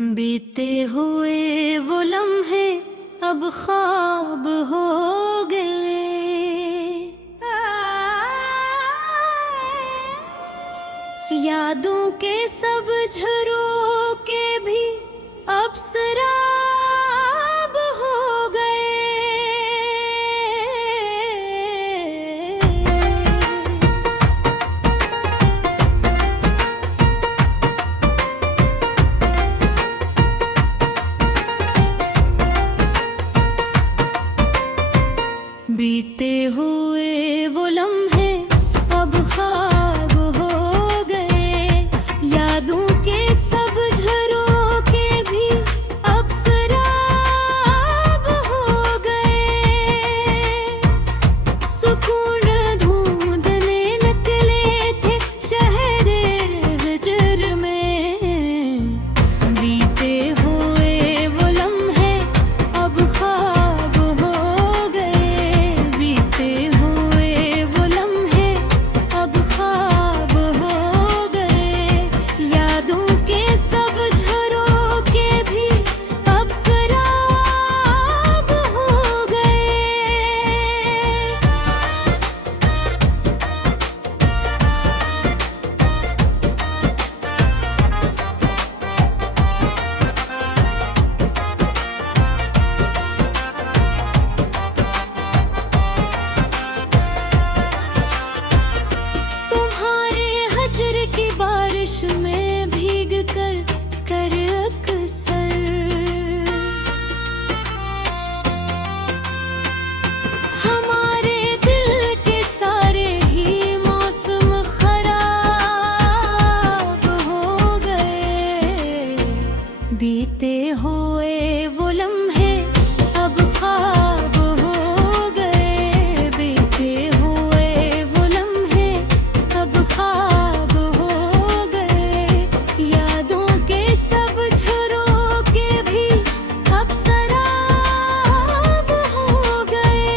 बीते हुए वो लम्हे अब ख्वाब हो गए। यादों के सब झरोखे भी अब सराब हो गए। बीते हुए वो लम्हे अब ख्वाब हो गए। यादों के सब झरोखे भी अब सराब हो गए। सुकून ढूंढने निकले थे शहरे हिजर में। बीते हुए वो लम्हे अब ख्वाब हो गए। बीते हुए वो लम्हे अब ख्वाब हो गए। यादों के सब झरोखे भी अब सराब हो गए। तुम्हारे हजर की बारिश में भीग कर अक्सर हमारे दिल के सारे ही मौसम खराब हो गए। बीते हुए वो लम्हे अब ख्वाब हो गए। बीते हुए वो लम्हे अब ख्वाब हो गए। यादों के सब झरोखे भी अब सराब हो गए।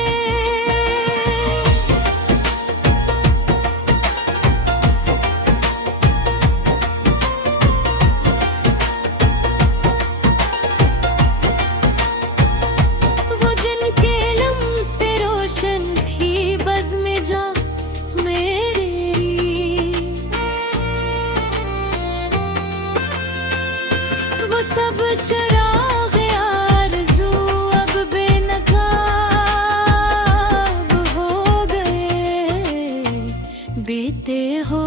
वो जिनके लम्हे रोशन थी बज़्म जा मेरी। वो सब चिराग आरज़ू अब बेनकाब हो गए। बीते हो